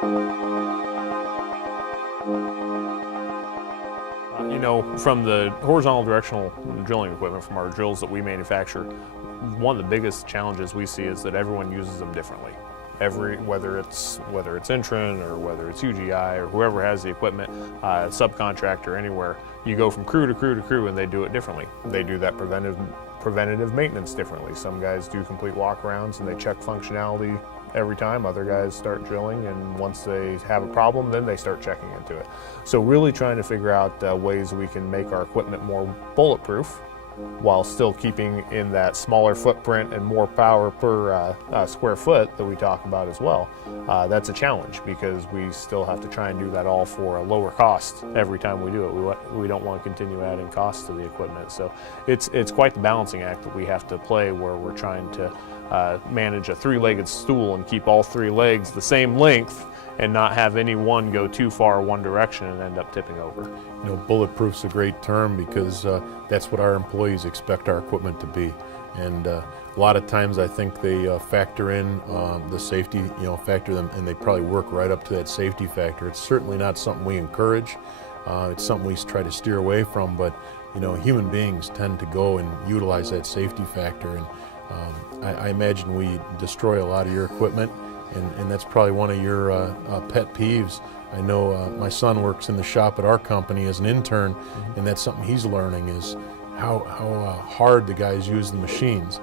You know, from the horizontal directional drilling equipment, from our drills that we manufacture, one of the biggest challenges we see is that everyone uses them differently. Whether it's Intren or whether it's UGI or whoever has the equipment, subcontractor, anywhere, you go from crew to crew to crew and they do it differently. They do that preventative maintenance differently. Some guys do complete walkarounds and they check functionality every time. Other guys start drilling, and once they have a problem, then they start checking into it. So really trying to figure out ways we can make our equipment more bulletproof while still keeping in that smaller footprint and more power per square foot that we talk about as well. That's a challenge because we still have to try and do that all for a lower cost every time we do it. We don't want to continue adding costs to the equipment. So it's quite the balancing act that we have to play, where we're trying to manage a three-legged stool and keep all three legs the same length and not have any one go too far one direction and end up tipping over. You know, bulletproof's a great term because that's what our employees expect our equipment to be. And a lot of times I think they factor in the safety, factor them, and they probably work right up to that safety factor. It's certainly not something we encourage. It's something we try to steer away from, but human beings tend to go and utilize that safety factor. And I imagine we destroy a lot of your equipment, and that's probably one of your pet peeves. I know my son works in the shop at our company as an intern, and that's something he's learning, is how hard the guys use the machines.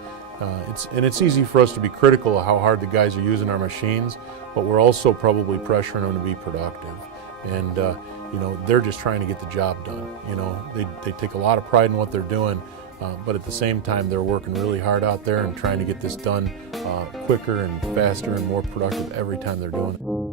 It's easy for us to be critical of how hard the guys are using our machines, but we're also probably pressuring them to be productive. And they're just trying to get the job done. They take a lot of pride in what they're doing, but at the same time they're working really hard out there and trying to get this done quicker and faster and more productive every time they're doing it.